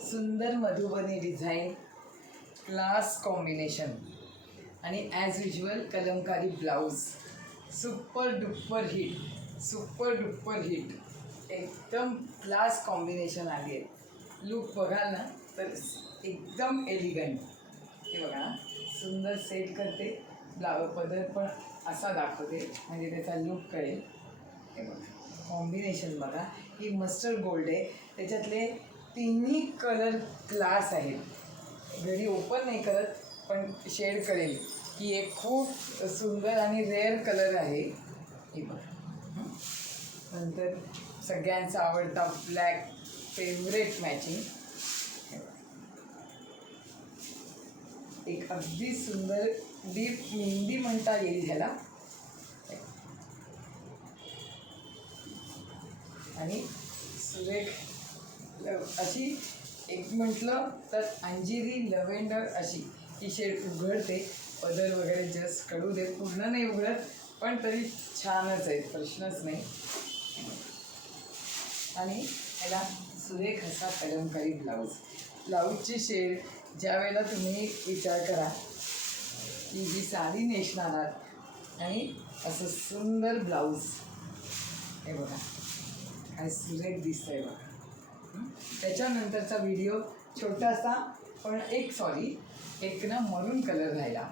सुंदर Madhubani design, class combination आणि as usual Kalamkari blouse. Super duper hit एकदम क्लास कॉम्बिनेशन आली आहे. लुक बघाल ना तर एकदम एलिगंट. हे बघा ना, सुंदर सेट करते, पदर पण असा दाखवते म्हणजे त्याचा लुक कळेल. हे बघा कॉम्बिनेशन बघा, ही मस्टर्ड गोल्ड आहे, त्याच्यातले तिन्ही कलर क्लास आहेत. घरी ओपन नाही करत पण शेड करेल की एक खूप सुंदर आणि रेअर कलर आहे. हे बघा, नंतर सगळ्यांचा आवडता ब्लॅक फेवरेट मॅचिंग. एक अगदी सुंदर डीप मेहंदी म्हणता येईल ह्याला. आणि सुरेख अशी एक म्हटलं तर अंजिरी लव्हेंडर अशी ही शेड उघडते. पदर वगैरे जस्ट कडू दे, पूर्ण नाही उघडत पण तरी छानच आहे, प्रश्नच नाही. आणि ह्याला सुरेख असा कलमकारी ब्लाऊजची शेड. ज्या वेळेला तुम्ही विचार करा की ही साडी नेसणार आहात आणि असं सुंदर ब्लाऊज, हे बघा काय सुरेख दिसतंय बघा. त्याच्यानंतरचा व्हिडिओ छोटासा पण एक ना मरून कलर राहिला,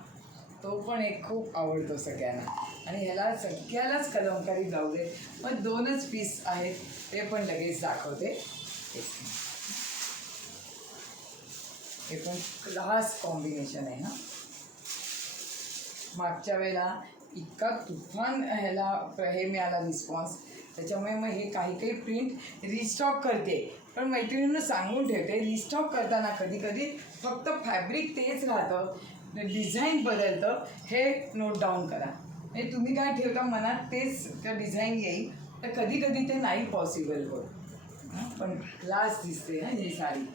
तो पण एक खूप आवडतो सगळ्यांना. आणि ह्याला सगळ्यालाच कलमकारी ब्लाऊज आहे. मग 2च पीस आहेत, ते पण लगेच दाखवते. हे पण क्लास कॉम्बिनेशन आहे ना. मागच्या वेळेला इतका तुफान ह्याला हे मिळाला रिस्पॉन्स, त्याच्यामुळे मग हे काही प्रिंट रिस्टॉक करते. पण मैत्रिणींना सांगून ठेवते, रिस्टॉक करताना कधी कधी फक्त फॅब्रिक तेच राहतं, डिझाईन बदलतं, हे नोट डाऊन करा. म्हणजे तुम्ही काय ठेवता मनात तेच त्या डिझाईन येईल, तर कधी कधी ते नाही पॉसिबल होत. पण क्लास दिसते ना ही साडी.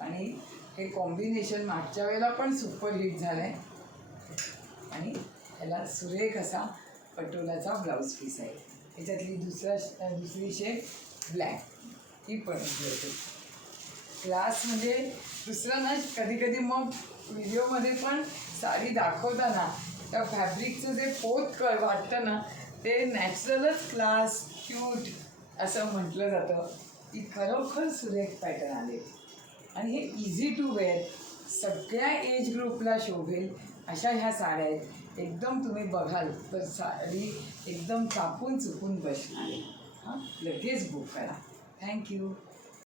आणि हे कॉम्बिनेशन मागच्या वेळेला पण सुपर हिट झालं आहे. आणि ह्याला सुरेख असा पटोलाचा ब्लाऊज पीस आहे. ह्याच्यातली दुसरी शेड ब्लॅक, ही पण उघडते. क्लास म्हणजे दुसरं ना, कधी कधी मग व्हिडिओमध्ये पण साडी दाखवताना त्या फॅब्रिकचं जे पोत वाटतं ना, ते नॅचरलच क्लास क्यूट असं म्हटलं जातं. की खरोखर सुरेख पॅटर्न आले आणि हे इझी टू वेअर, सगळ्या एज ग्रुपला शोभेल अशा ह्या साड्या आहेत. एकदम तुम्ही बघाल तर साडी एकदम चापून चुकून बसणार आहे. लगेच बुक करा. थँक्यू.